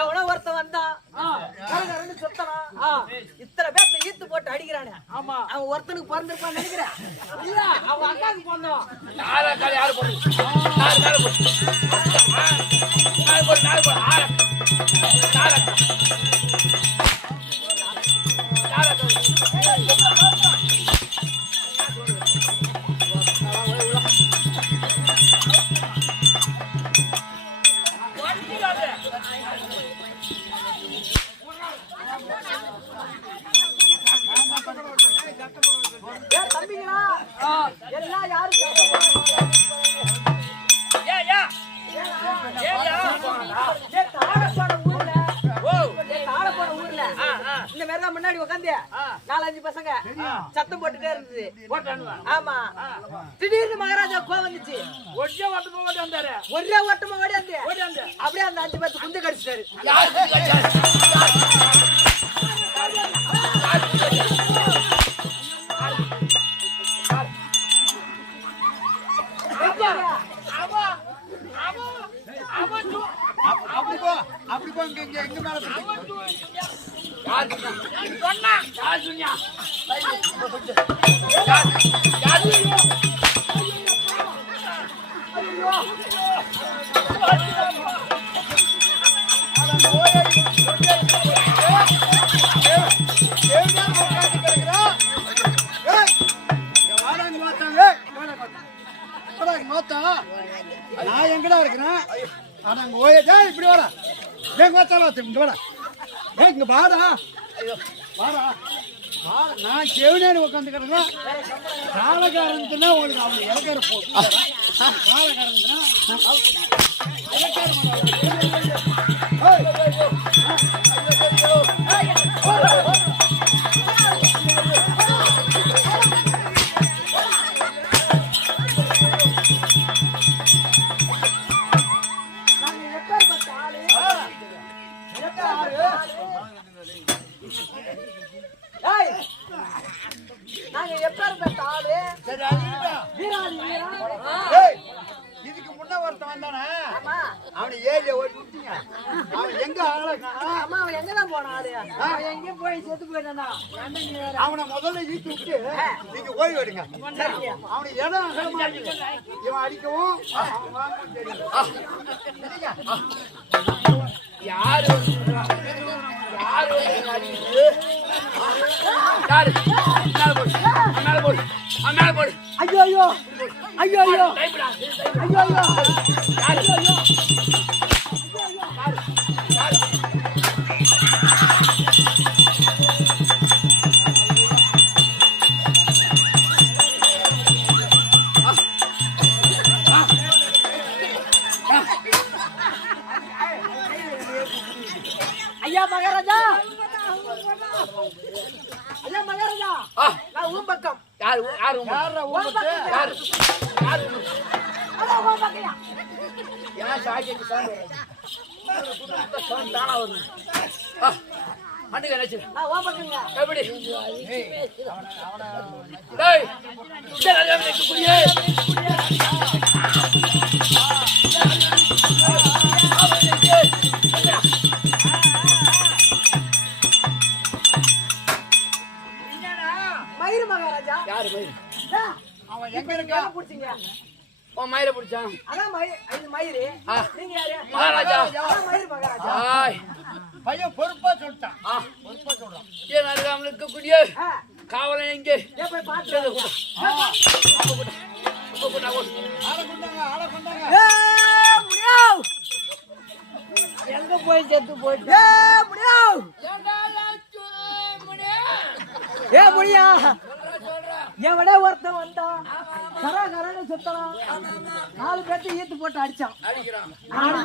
எவனோ ஒருத்தன் வந்தான் இத்தனை பேர்த்த ஈத்து போட்டு அடிக்கிறானே. ஆமா, அவன் ஒருத்தனுக்கு பிறந்திருப்பான்னு நினைக்கிறேன். இல்ல, அவன் அக்காவுக்கு பிறந்தவன். எல்லாம் யாரு இந்த மாதிரிதான் முன்னாடி உட்காந்து 4-5 பசங்க சத்தம் போட்டுட்டே இருந்தது. ஆமா, திடீர்னு மகாராஜா கோவம் வந்துச்சு. ஒரே ஓட்டமா ஓடி வந்தாரு. அப்படியே அந்த 5 பேருக்கு குந்து கடிச்சிட்டாரு. அப்படி போ எங்க மேல நான் எங்கடா இருக்கிறேன். ஆனா அங்க ஓயதே இப்படி வாடா. ஏன் கோத்தால இங்க வாடா. இங்க வாடா. வாடா. நான் செவனேன்னு உட்காந்துக்கிறேன்னா காலக்காரன்ட்டுனா உங்களுக்கு அவங்க இலக்கார போகும் காலக்காரன்ட்டுனா நாங்க எப்ப ஆளு சரி இதுக்கு முன்ன ஒருத்தன் வந்தானே அவனை ஏரியா ஓடி விட்டீங்க அவன் எங்க அம்மா அவன் எங்கதான் போனான் ஆளு அவன் எங்கேயும் போய் செத்து போயிட்டானா அவனை முதல்ல ஈட்டு விட்டு நீங்க ஓய்வு எடுங்க அவனை இடம் அகலமா இருக்கு. இவன் அடிக்கவும் அவன் வாங்கவும் தெரியும் யாரு போடு ஐயோ ஐயோ ஐயோ ஐயோ ஐயோ ஐயோ ஐயோ ஐயா மகாராஜா ஐயா மகாராஜா நான் உன் பக்கம் யாரு உன் பக்கம் அட உன் பக்கம்யா ஏன் சாக்கிக்கு சவுண்ட் தானா வரும் அண்டுங்க நினைச்சு நான் உன் பக்கம்ங்க எப்படி டேய் இந்த ராஜாவை குடியே மயிறு மகாராஜா யாரு மயிறு அவன் எங்க எங்க இருக்கா புடிச்சீங்க உன் மயிரை பிடிச்சான் அதான் இது மயிறு நீங்க யாரு மகாராஜா அதான் மயிறு மகாராஜா ஆய் பையன் பொறுப்பா சொல்லிட்டான் பொறுப்பா சொல்றான் ஏன் அருகாமல் இருக்கக்கூடிய காவலன் எங்கே ஏன் போய் பாத்து ஆளை கொண்டாங்க ஆளை கொண்டாங்க முடியும் எங்க போய் செத்து போயிட்டு முடியும் முடியா என் விட ஒருத்தன் வந்தான் கரன்னு சுத்தலாம் 4 பேர்த்து ஈத்து போட்டு அடிச்சான்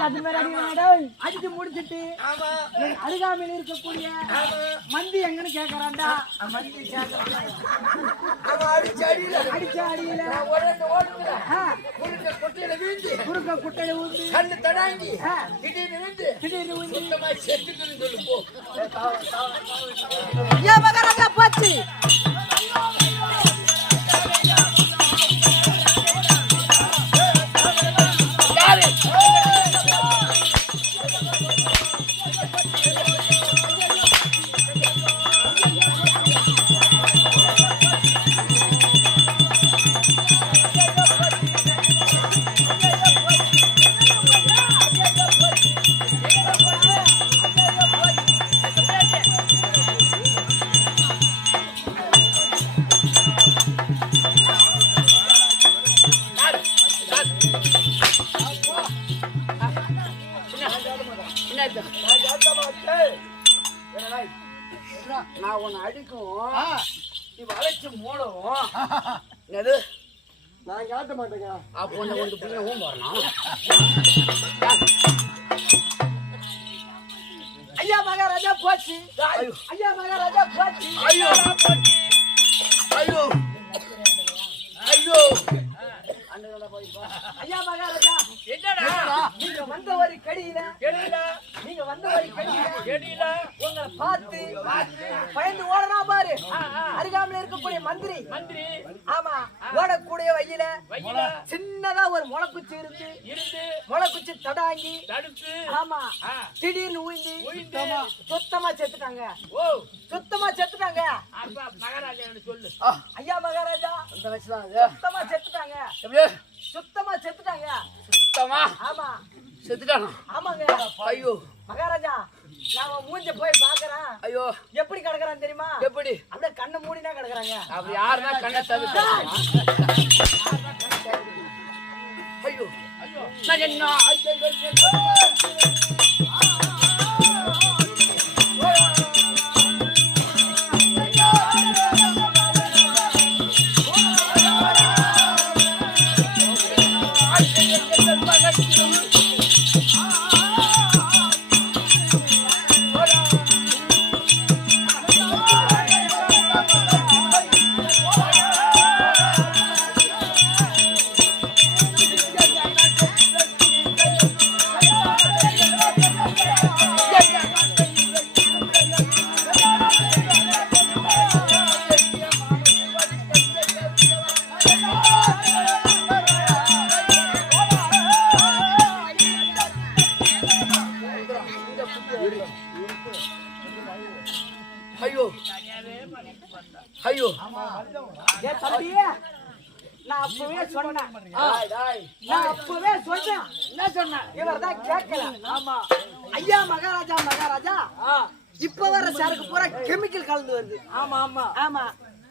அது மாதிரி அடிச்சு முடிச்சுட்டு அருகாமையில் இருக்கக்கூடிய மந்தி எங்கன்னு கேக்குறான்டா மந்தி அடிச்ச அடியில குறுக்க குட்டையில ஊந்து கண்ணு தடாங்கி திடீர்னு ஊந்து செத்துட்டு சொல்லு போ ஏன் மகாராஜா போச்சு யாரு நான் உன்னை அடிக்கும் நீ வளைச்சு மூடவும் என்னது நான் காட்ட மாட்டேங்க அப்போ உன்னை கொண்டு பிள்ளை வரணும் ஐயா மகாராஜா போச்சு ஐயா மகாராஜா போச்சு ஐயோ ஐயோ ஐயோ ஐயா மகாராஜா என்னடா நீங்க வந்த ஒரு கடியில என்னடா நீங்க வந்த ஒரு கடியில என்னடா உங்களை பார்த்து பயந்து ஓடனா பாரு அருகாமையில இருக்கக்கூடிய மந்திரி ஆமா ஓடக்கூடிய வழியில சின்னதா ஒரு முளைக்குச்சி இருந்து முளைக்குச்சி தடாங்கி தடுத்து ஆமா திடீர்னு ஊய்ந்து சுத்தமா செத்துட்டாங்க ஓ சுத்தமா செத்துட்டாங்க அப்பா மகாராஜா சொல்லு ஐயா மகாராஜா அந்த வச்சுதான் சுத்தமா செத்துட்டாங்க எப்படியே சுத்தமா செத்துட்டாங்க சுத்தமா ஆமா செத்துட்டானா ஆமாங்க ஐயோ மகாராஜா நான் மூஞ்ச போய் பாக்குறேன் ஐயோ எப்படி கிடக்குறான் தெரியுமா எப்படி அப்படியே கண்ணை மூடினா கிடக்குறாங்க அப்படி யாருன்னா கண்ணை தவிர்த்து ஐயோ நான் என்ன ஏ தம்பி நான் அப்பவே சொன்னேன் நான் அப்பவே சொன்னேன் என்ன சொன்ன இவர்தான் கேட்கல ஆமா ஐயா மகாராஜா இப்ப வர சரக்கு பூரா கெமிக்கல் கலந்து வருது ஆமா ஆமா ஆமா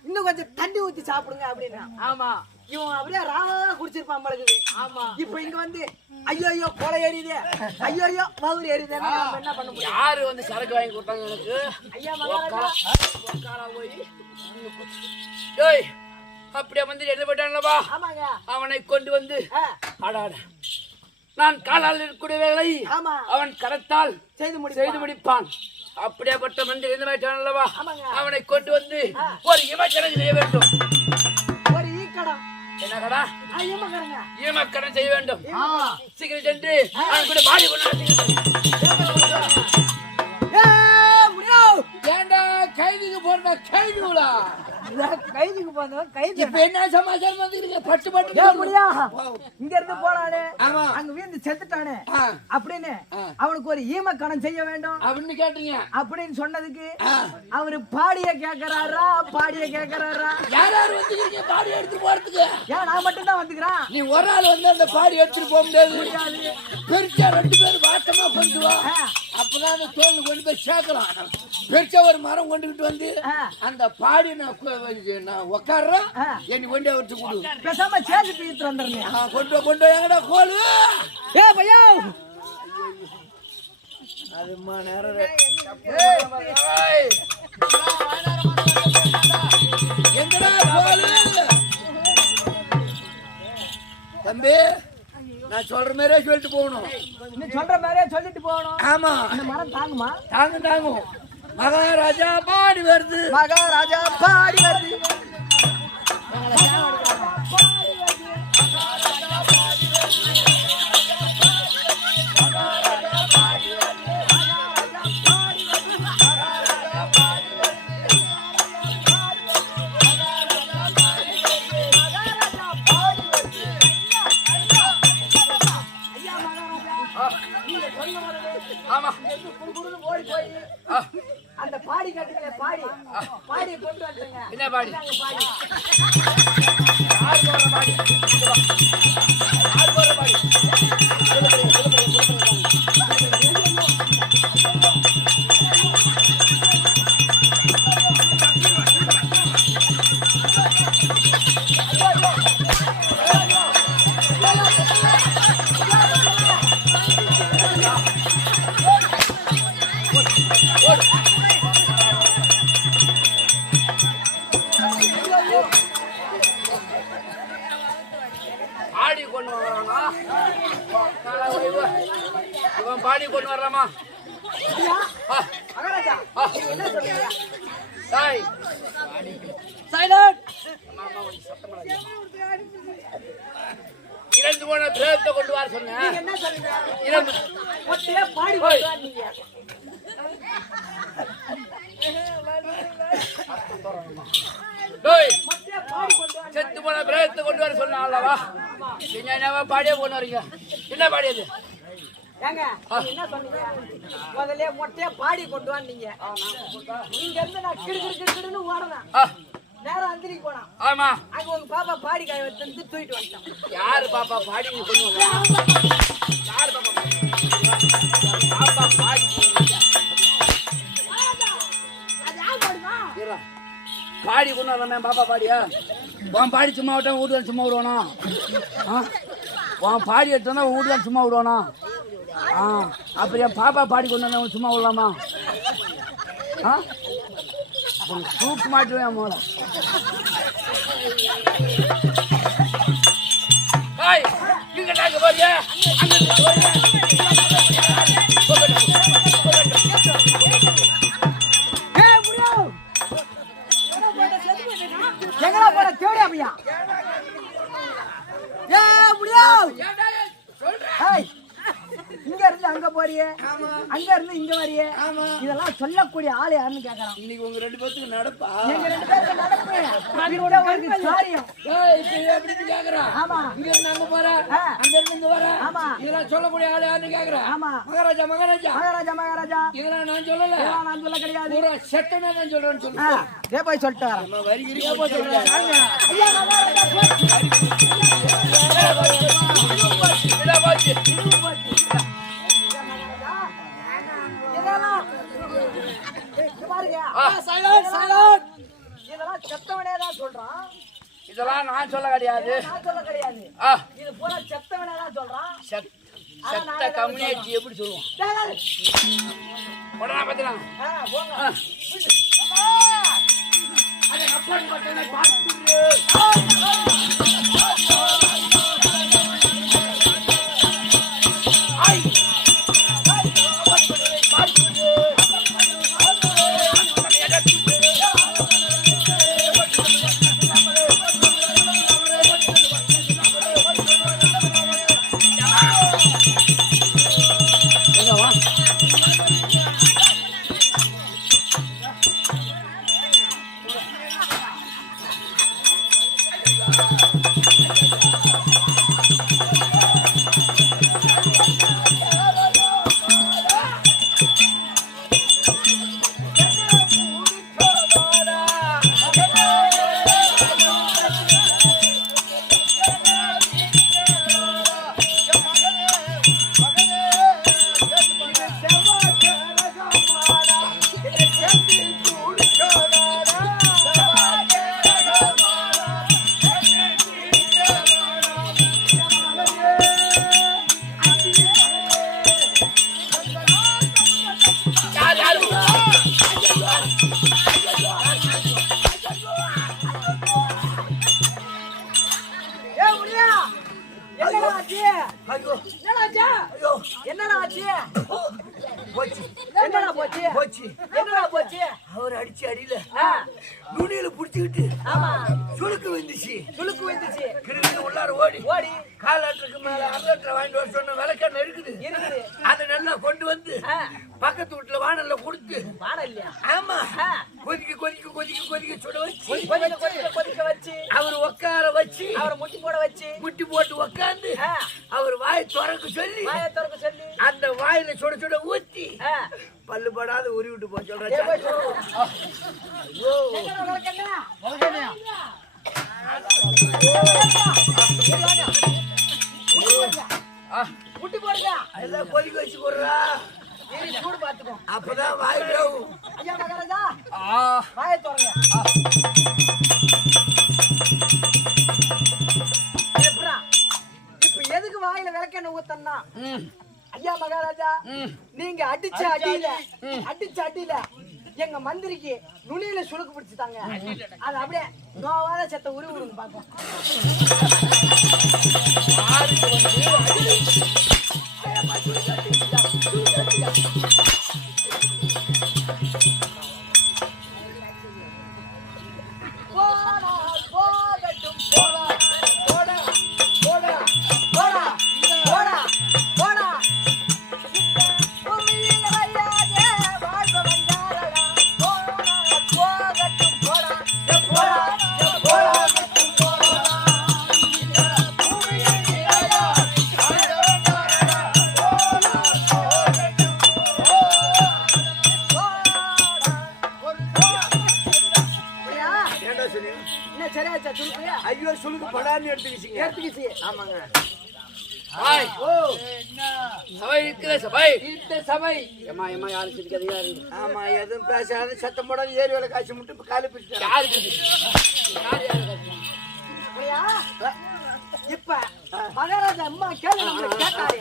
இன்னும் கொஞ்சம் தண்ணி ஊத்தி சாப்பிடுங்க அப்படின்னா ஆமா இவன் அப்படியே ராவா குடிச்சிருப்பான் பழகுது ஆமா இப்ப இங்க வந்து ஐயோ கொலை ஏறிதே ஐயோ வவுறு ஏறிதே நம்ம என்ன பண்ண முடியும் யாரு வந்து சரக்கு வாங்கி கொடுத்தாங்க எனக்கு ஐயா மகாராஜா உக்காரா போய் டேய் அப்படியே வந்து என்ன போயிட்டான்லவா ஆமாங்க அவனை கொண்டு வந்து ஆடாட நான் காலால் இருக்கக்கூடிய வேலை ஆமா அவன் கரத்தால் செய்து முடிப்பான் அப்படியேப்பட்ட மந்திரி என்ன போயிட்டான்லவா ஆமாங்க அவனை கொண்டு வந்து ஒரு இமக்கடன் செய்ய வேண்டும் ஒரு ஈக்கடம் என்ன கடா ஐயமகரங்க இமக்கடன் செய்ய வேண்டும் சீக்கிரம் சென்று அவன் கூட பாடி கொண்டு ஏண்டா கைதிக்கு போறா கைதிகளா கைதுக்கு போனவன் கைது இப்ப என்ன சமாச்சாரம் வந்துருக்க பட்டு பட்டு முடியா இங்க இருந்து போறானே ஆமா அங்க வீந்து செத்துட்டானே அப்படின்னு அவனுக்கு ஒரு ஈம கணம் செய்ய வேண்டும் அப்படின்னு கேட்டீங்க அப்படின்னு சொன்னதுக்கு அவரு பாடிய கேக்குறாரா யாராரு வந்துக்கிறீங்க பாடி எடுத்து போறதுக்கு ஏன் நான் மட்டும் தான் வந்துக்கிறேன் நீ ஒரு ஆள் வந்து அந்த பாடி எடுத்துட்டு போக முடியாது பெருசா 2 பேர் வாட்டமா கொண்டு வா அப்பதான் அந்த தோல் கொண்டு போய் சேர்க்கலாம் பெருசா ஒரு மரம் கொண்டுகிட்டு வந்து அந்த பாடி நான் உக்காடுறேன் என்னை கொண்டே வச்சு கொடு பேசாம சேர்த்து பீத்து வந்துடுறேன் கொண்டு எங்கடா கோலு ஏ பையா அதுமா நேரம் எங்கடா கோலு தம்பி நான் சொல்ற மாதிரியே சொல்லிட்டு போகணும் நீ சொல்ற மாதிரியே சொல்லிட்டு போகணும் ஆமா இந்த மரம் தாங்குமா தாங்கும் மகாராஜா பாடி வருது ஆமா அந்த பாடி கட்டுங்களே பாடி கொண்டு வந்துங்க என்ன பாடி பாடி கொண்டு வரலாமா என்ன சொல்றீங்க தாய் சைலண்ட் இறந்து போன பிரேதத்தை கொண்டு வர சொன்னேன் என்ன சொல்றீங்க இறந்து ஒட்டியே பாடி கொண்டு வந்தீங்க செத்து போன பிரேதத்தை கொண்டு வர சொன்னாலவா நீங்க பாடியே கொண்டு வரீங்க என்ன பாடியது ஏங்க என்ன சொன்னீங்க முதல்ல மொட்டையா பாடி கொண்டு வந்தீங்க நீங்க இருந்து நான் கிடுன்னு ஓடணும் நேரம் அந்திரிக்கு போனா ஆமா அங்க உங்க பாப்பா பாடி காய வச்சு தூக்கிட்டு வந்துட்டான் யாரு பாப்பா பாடி கொண்டு யாரு பாப்பா பாடி பாடி கொண்டு வரலாம் பாப்பா பாடியா உன் பாடி சும்மா விட்டா வீட்டுதான் சும்மா விடுவானா உன் பாடி எடுத்தோன்னா வீட்டுதான் சும்மா விடுவானா அப்புறம் என் பாப்பா பாடி கொண்டு வந்தவன் சும்மா விடலாமா தூக்கு மாட்டுவேன் மோளை இங்க போறியா எங்கடா போற தேடி அப்படியா ஏ முடியும் இங்க இருந்து அங்க போறியே அங்க இருந்து இங்க வரியே இதெல்லாம் சொல்லக்கூடிய ஆளு யாருன்னு கேக்குறான் இன்னைக்கு உங்க 2 பேத்துக்கு நடப்பா எங்க 2 பேருக்கு நடப்பு காரியம். எப்படி கேக்குறேன் ஆமா. இங்க இருந்து அங்க போற அங்க இருந்து வர ஆமா. இதெல்லாம் சொல்லக்கூடிய ஆளு யாருன்னு கேக்குறேன் ஆமா. மகாராஜா மகாராஜா மகாராஜா மகாராஜா இதெல்லாம் நான் சொல்லல நான் சொல்ல கிடையாது. ஒரு செட்டனா நான் சொல்றேன்னு சொல்லு போய் சொல்லிட்டு வரேன். நம்ம வருகிறீங்க போய் சொல்றேன் ஐயா மகாராஜா இதெல்லாம் செத்தவனே தான் சொல்றான். இதெல்லாம் நான் சொல்ல கிடையாது நான் சொல்ல கிடையாது. இது பூரா செத்தவனே தான் சொல்றான். செத்த கம்யூனிட்டி எப்படி சொல்லுவோம் உடனே பத்திலாம் போங்க. அதை அப்பன் மட்டும் பார்த்து என்னடா ஆச்சு? என்னடா போச்சு? என்னடா போச்சு? அவர் அடிச்சு அடியில நுனியில புடிச்சுக்கிட்டு சுளுக்கு வந்துச்சு கிருமி உள்ளார ஓடி காலாட்டுக்கு மேல அரலட்டரை வாங்கிட்டு வர சொன்ன விளக்கெண்ண இருக்குது அதை நல்லா கொண்டு வந்து பக்கத்து வீட்டுல வானல்ல கொடுத்து ஆமா கொதிக்க சுட வச்சு அவர் உட்கார வச்சு அவரை முட்டி போட்டு உட்காந்து அவர் வாயை திறக்க சொல்லி அந்த வாயில சுட சுட ஊத்தி பல்லு படாத உரி விட்டு போய் சொல்றேன் முட்டி போடுங்க. எல்லாம் கொதிக்க வச்சு போடுறா சூடு பாத்துக்கோ. அப்பதான் வாய் வேகும். ஐயா மகாராஜா வாயை திறங்க. இப்ப எதுக்கு வாயில விளக்கெண்ணெய் ஊத்தன்னா ஐயா மகாராஜா நீங்க அடிச்ச அடியில எங்க மந்திரிக்கு நுனியில சுளுக்கு பிடிச்சுட்டாங்க. அது அப்படியே நோவாத செத்த உருவி விடுங்க பாப்போம். ஐயோ சுளுக்கு படான்னு எடுத்துக்கிச்சு ஆமாங்க சபை யாரும் சிரிக்காதீங்க ஆமா எதுவும் பேசாத சத்தம் போடாது ஏரி வேலை காய்ச்சி மட்டும் இப்ப காலி பிடிச்சு இப்ப மகாராஜா அம்மா கேள்வி கேட்டாரு.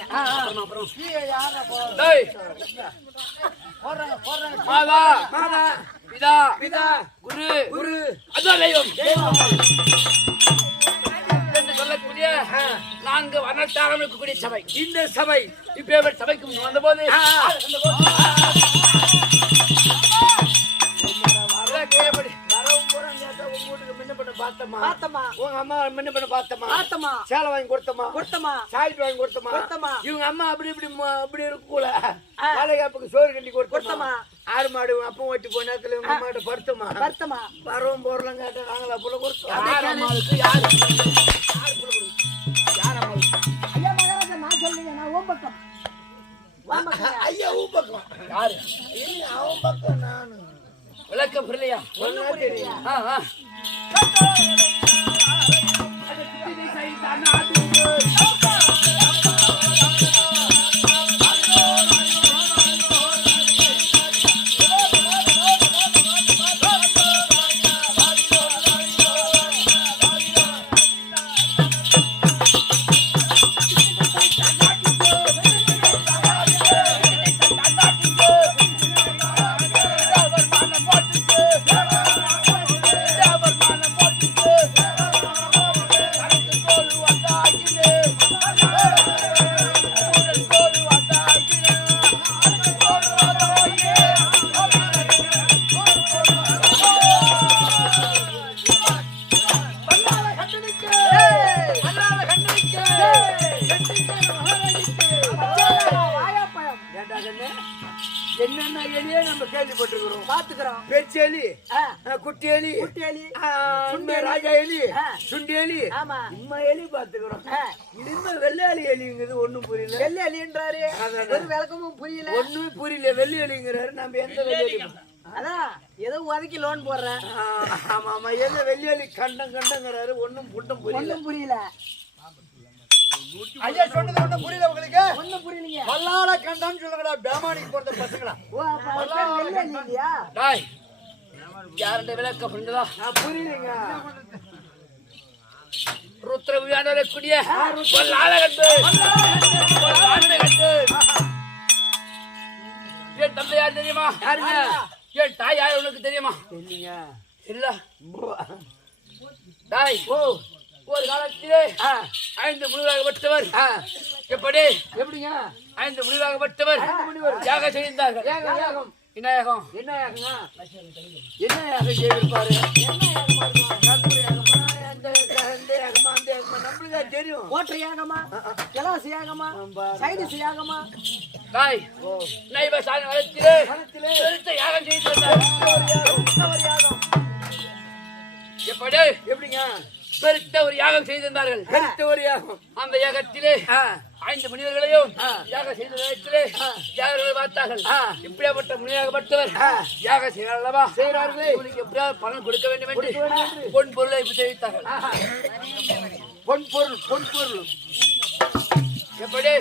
குரு அதோ தெய்வம் என்று சொல்லக்கூடிய நான்கு வனத்தாரம் இருக்கக்கூடிய சபை இந்த சபை இப்ப சபைக்கு வந்த போது வரவும் போறாங்க முன்ன பண்ண பார்த்தமா பார்த்தமா உங்க அம்மா முன்ன பண்ண பார்த்தமா பார்த்தமா சேலை வாங்கி கொடுத்தமா கொடுத்தமா சாய்ட் வாங்கி கொடுத்தமா கொடுத்தமா இவங்க அம்மா அப்படி இருக்கக்கூட வாழைக்காப்புக்கு சோறு கட்டி கொடுத்தமா ஆறு மாடு அப்பம் ஓட்டி போன நேரத்துல இவங்க அம்மா கிட்ட படுத்தமா பார்த்தமா பருவம் போறலாம் கேட்டா நாங்களா புள்ள கொடுத்தோம் யாரு ஐயா மகாராஜா நான் சொல்லுங்க நான் ஓம் பக்கம் ஐயா ஊ பக்கம் யாரு அவன் பக்கம் நானு விளக்க புரியலையா ஒண்ணு தெரியும் என்னென்ன எலியே நம்ம கேள்விப்பட்டிருக்கிறோம் பாத்துக்கிறோம் பெருச்சி எலி குட்டி எலி ராஜா எலி சுண்டி எலி இம்மா எலி பாத்துக்கிறோம் இனிமே வெள்ளை எலி எலிங்கிறது ஒண்ணும் புரியல வெள்ளை எலின்றாரு ஒரு விளக்கமும் புரியல ஒண்ணுமே புரியல வெள்ளை எலிங்கிறாரு நம்ம எந்த வெள்ளை எலி அதான் ஏதோ உதக்கி லோன் போடுறேன் ஆமா ஆமா எந்த வெள்ளை எலி கண்டங்கிறாரு ஒண்ணும் புட்டும் புரியல ஐயா சொன்னது ஒண்ணும் புரியல உங்களுக்கு ஒண்ணும் புரியலைங்க வல்லால கண்டான்னு சொல்லுங்கடா பேமானிக்கு போறத பசங்களா ஓ அப்ப வெள்ளை எலி இல்லையா டாய் யாருடைய விளக்க புரிந்ததா புரியலைங்க ருத்ர வியானோட குடிய வல்லால கண்டு என் தந்தை யார் தெரியுமா யாருங்க என் தாய் யார் உனக்கு தெரியுமா இல்லைங்க இல்ல டாய் ஓ ஒரு காலத்திலே 5 முனிவராகப்பட்டவர் எப்படிங்க 5 முனிவராகப்பட்டவர் யாகம் செய்தார்கள் என்ன யாகம் என்ன யாகம் செய்திருப்பாரு நம்மளுக்கா தெரியும் ஓட்டை யாகமா கிளாஸ் யாகமா சைடிஸ் யாகமா தாய் நைவ சாணி வளர்த்திலே பெருத்த யாகம் செய்திருந்தார் எப்படிங்க பெருத்த ஒரு யாகம் செய்திருந்தார்கள் பெருத்த ஒரு யாகம் அந்த யாகத்திலே 5 முனிவர்களையும் யாகம் செய்த நேரத்திலே யாகங்களை பார்த்தார்கள் இப்படியாப்பட்ட முனிவராகப்பட்டவர் யாகம் செய்யறல்லவா செய்கிறார்களே இவருக்கு எப்படியாவது பலன் கொடுக்க வேண்டும் என்று பொன் பொருளை தெரிவித்தார்கள் பொன் பொருள் எப்படி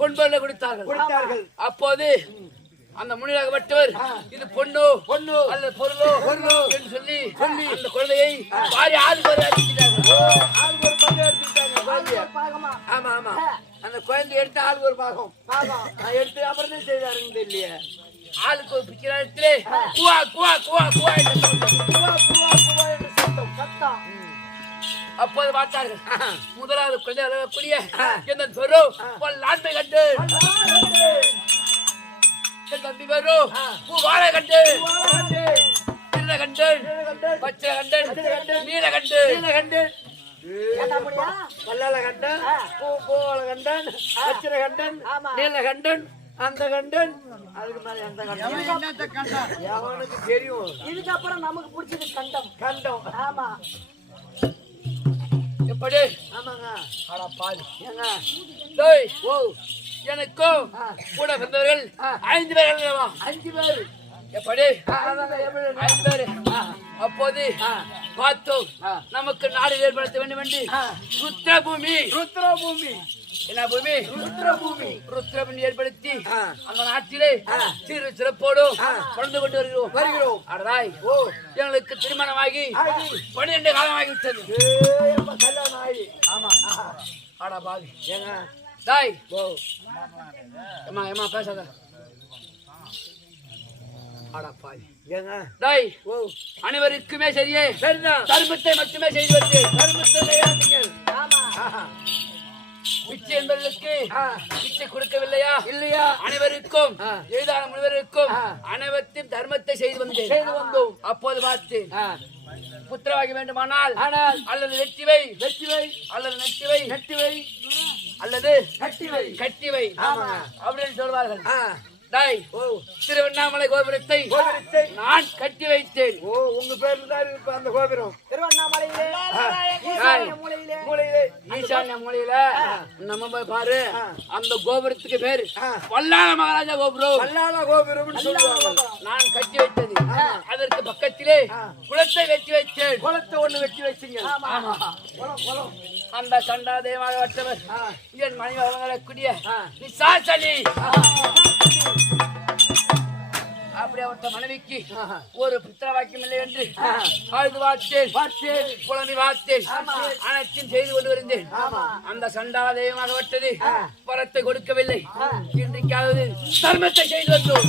பொன் பொருளை கொடுத்தார்கள் அப்போது அந்த முனிவராகப்பட்டவர் இது பொண்ணு அல்லது பொருளோ என்று சொல்லி அந்த குழந்தையை பாரி ஆளுக்கு ஒரு ஆமா ஆமா அந்த குழந்தை எடுத்து ஆளுக்கு ஒரு பாகம் எடுத்து அப்புறம் தான் செய்தாருங்க தெரியலையே ஆளுக்கு ஒரு பிக்கிற இடத்திலே குவா குவா குவா குவா என்று சத்தம் அப்போது பார்த்தார்கள் முதலாவது குழந்தை அழகக்கூடிய எந்த சொரு ஆண்மை கண்டு தம்பி வரும் வாழை கண்டு கண்டு பச்சை கண்டு நீல கண்டு வல்லால கண்டன் பூவால கண்டன் பச்சை கண்டன் நீல கண்டன் அந்த கண்டன் அதுக்கு மேல அந்த கண்டன் எவனுக்கு தெரியும் இதுக்கப்புறம் நமக்கு பிடிச்சது கண்டம் ஆமா எப்படி ஆமாங்க அட பாதி ஏங்க டேய் ஓ எனக்கும் கூட வந்தவர்கள் 5 பேர் 5 பேர் எப்படி 5 பேர் அப்போது பார்த்தோம் நமக்கு நாடு ஏற்படுத்த வேண்டும் என்று ருத்ரபூமி என்ன பூமி ருத்ரபூமி ஏற்படுத்தி அந்த நாட்டிலே சிறு சிறப்போடு வளர்ந்து கொண்டு வருகிறோம் அடராய் எங்களுக்கு திருமணமாகி 12 காலமாகி விட்டது கல்யாணம் ஆகி ஆமா ஆடா பாவி ஏங்க தாய் ஏமா பேசாத ஆடா பாவி ஏங்க தாய் அனைவருக்குமே சரியே தர்மத்தை மட்டுமே செய்து வருது பிச்சை என்பதற்கு பிச்சை கொடுக்கவில்லையா இல்லையா அனைவருக்கும் எளிதான முனிவருக்கும் அனைவருக்கும் தர்மத்தை செய்து வந்தோம் அப்போது பார்த்து புத்திரவாகி வேண்டுமானால் ஆனால் அல்லது வெற்றிவை அல்லது நெட்டிவை அல்லது கட்டிவை அப்படின்னு சொல்வார்கள். திருவண்ணாமலை கோபுரத்தை நான் கட்டி வைத்தேன். உங்க பேர்ல தான் இருக்கு அந்த கோபுரம். திருவண்ணாமலையிலே ஈசான்ய மூலையில நம்ம போய் பாரு, அந்த கோபுரத்துக்கு பேரு வல்லாள மகாராஜா கோபுரம். வல்லாள கோபுரம் சொல்லுவாங்க. நான் கட்டி வைத்தது. அதற்கு பக்கத்திலே குளத்தை வெட்டி வைத்தேன். குளத்தை ஒண்ணு வெட்டி வச்சீங்க. அந்த சண்டாதேயமாக வட்டவர் என் மனைவி அவங்களக்கூடிய நிசாசனி. அப்படியாப்பட்ட மனைவிக்கு ஒரு புத்திர வாக்கியம் இல்லை என்று அழுது பார்த்தேன், புலம்பி பார்த்தேன், அனைத்தும் செய்து கொண்டு வருந்தேன். அந்த சண்டாதேயமாக வட்டது பரத்தை கொடுக்கவில்லை. இன்றைக்காவது தர்மத்தை செய்து வந்தோம்.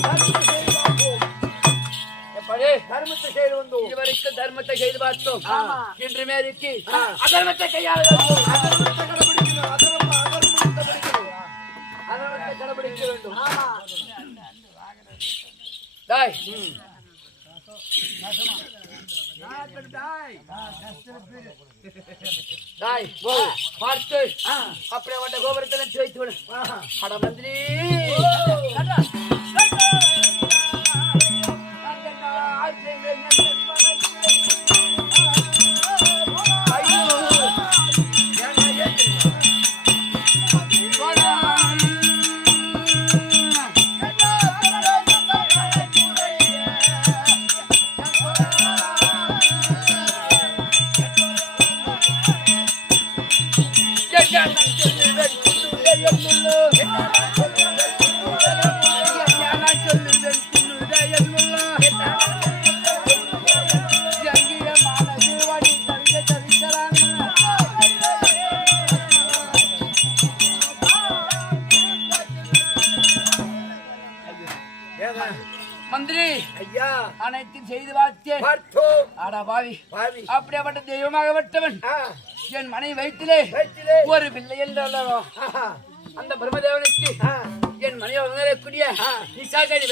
தர்மத்தை செய்து வந்தோம். இதுவரைக்கும் தர்மத்தை செய்து பார்த்தோம். இன்று மேற்கு அதர்மத்தை கையாள வேண்டும். அதர்மத்தை கடைபிடிக்க வேண்டும். பார்த்து அப்படியே அவட்ட கோபுரத்தில் வைத்து விடு. அட மந்திரி, மந்திரி ஐயா அனைத்தும் செய்து பார்த்தேன். ஆடா பாவி, அப்படியாப்பட்ட தெய்வமாக விட்டவன் என் மனைவி வயிற்றிலே ஒரு பிள்ளை என்றோ அந்த பிரம்மதேவனுக்கு என் மனைவி வளரக்கூடிய நிசாசனி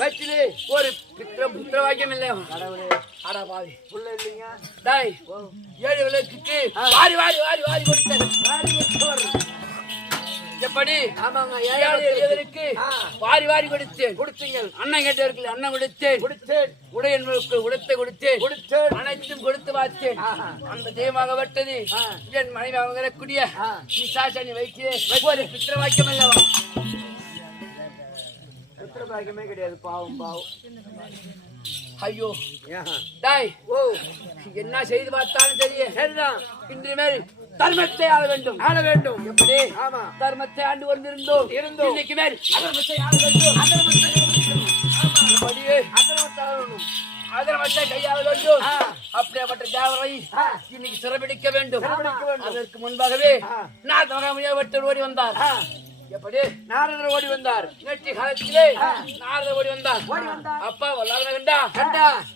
வயிற்றிலே ஒரு புத்திர வாக்கியம் இல்லை. ஆடா பாவி, புள்ள இல்லைங்க. டாய் 7 விளக்குக்கு வாரி வாரி வாரி வாரி கொடுத்தேன். எப்படி? ஆமாங்க, 7 எதற்கு வாரி வாரி கொடுத்தீங்க. அண்ணன் கேட்டவர்கள் அண்ணன் கொடுத்தேன். உடையன்களுக்கு உடத்தை கொடுத்தேன். அனைத்தும் கொடுத்து பார்த்தேன். அந்த தெய்வமாக விட்டது என் மனைவி அவங்கக்கூடிய நிசாசனி வைத்து ஒரு பித்திர வாக்கியம் அல்லவா? பித்திர வாக்கியமே கிடையாது. பாவம் பாவம். ஐயோ டாய், என்ன செய்து பார்த்தாலும் சரிதான். இன்று மேல் தர்மத்தை ஆள வேண்டும். எப்படி? தர்மத்தை ஆண்டு கொண்டிருந்தோம். இன்னைக்கு மேல் அதர்மத்தை ஆள வேண்டும். அதர்மத்தை கையாள வேண்டும். அப்படியாப்பட்ட தேவரை இன்னைக்கு சிறப்பிடிக்க வேண்டும். அதற்கு முன்பாகவே நாரதர் ஓடி வந்தார். எப்படி? நாரதர் ஓடி வந்தார். நேற்று காலத்திலே நாரதர் ஓடி வந்தார். அப்பா வல்லாள கண்டா.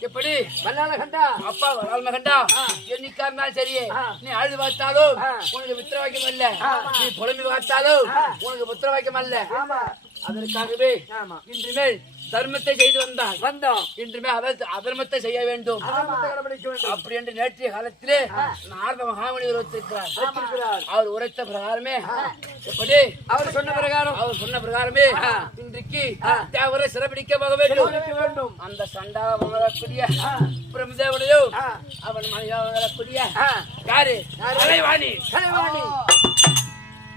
எப்படி? வல்லாள கண்டா. அப்பா வல்லாள கண்டா. என்னைக்கா இருந்தாலும் சரியே, நீ அழுது பார்த்தாலும் உனக்கு புத்திர வாக்கியம் அல்ல, நீ புலம்பி பார்த்தாலும் உனக்கு புத்திர வாக்கியம் அல்ல. அதற்காகவே இன்று மேல் தர்மத்தை செய்து வந்தோம். இன்றுமே அதர்மத்தை செய்ய வேண்டும். அப்படி என்று நேற்றைய காலத்திலே நாரத மகாமணி உரைத்திருக்கிறார். அவர் உரைத்த பிரகாரமே, எப்படி? அவர் சொன்ன பிரகாரமே இன்றைக்கு தேவரை சிறப்பிடிக்க போக வேண்டும். அந்த சண்டாக வளரக்கூடிய பிரம்மதேவனையோ அவன் மனைவியாக வளரக்கூடிய யாரு? கலைவாணி.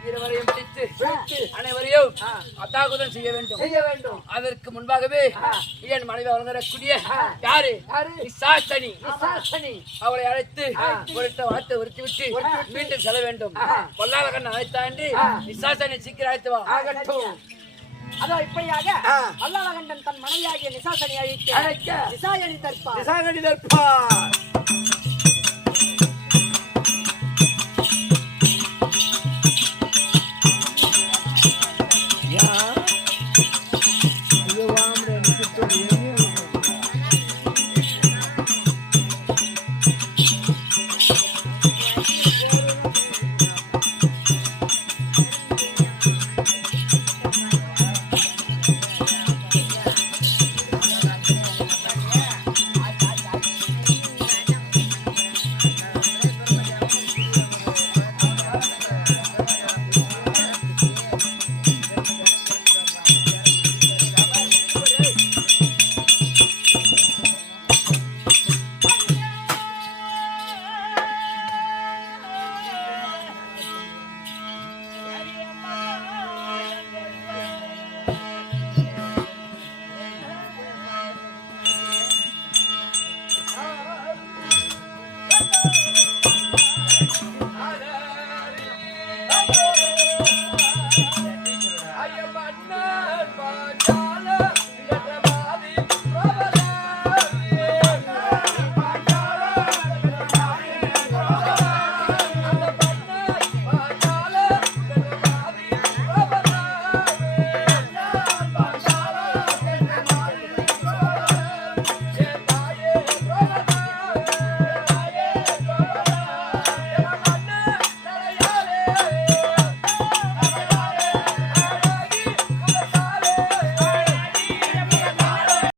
இருவரையும் பிடித்து அனைவரையும் அத்தாகுதம் செய்ய வேண்டும். அதற்கு முன்பாகவே என் மனைவி வளரக்கூடிய யாரு? நிசாசனி. அவளை அழைத்து ஒருத்த வார்த்தை உறுத்தி விட்டு மீண்டும் செல்ல வேண்டும். வல்லாள கண்ணன் அழைத்தாண்டி நிசாசனி சீக்கிரம் அழைத்து வா. அதோ இப்படியாக வல்லாள கண்டன் தன் மனைவியாகிய நிசாசனி அழைக்க நிசாயணி தற்பார்.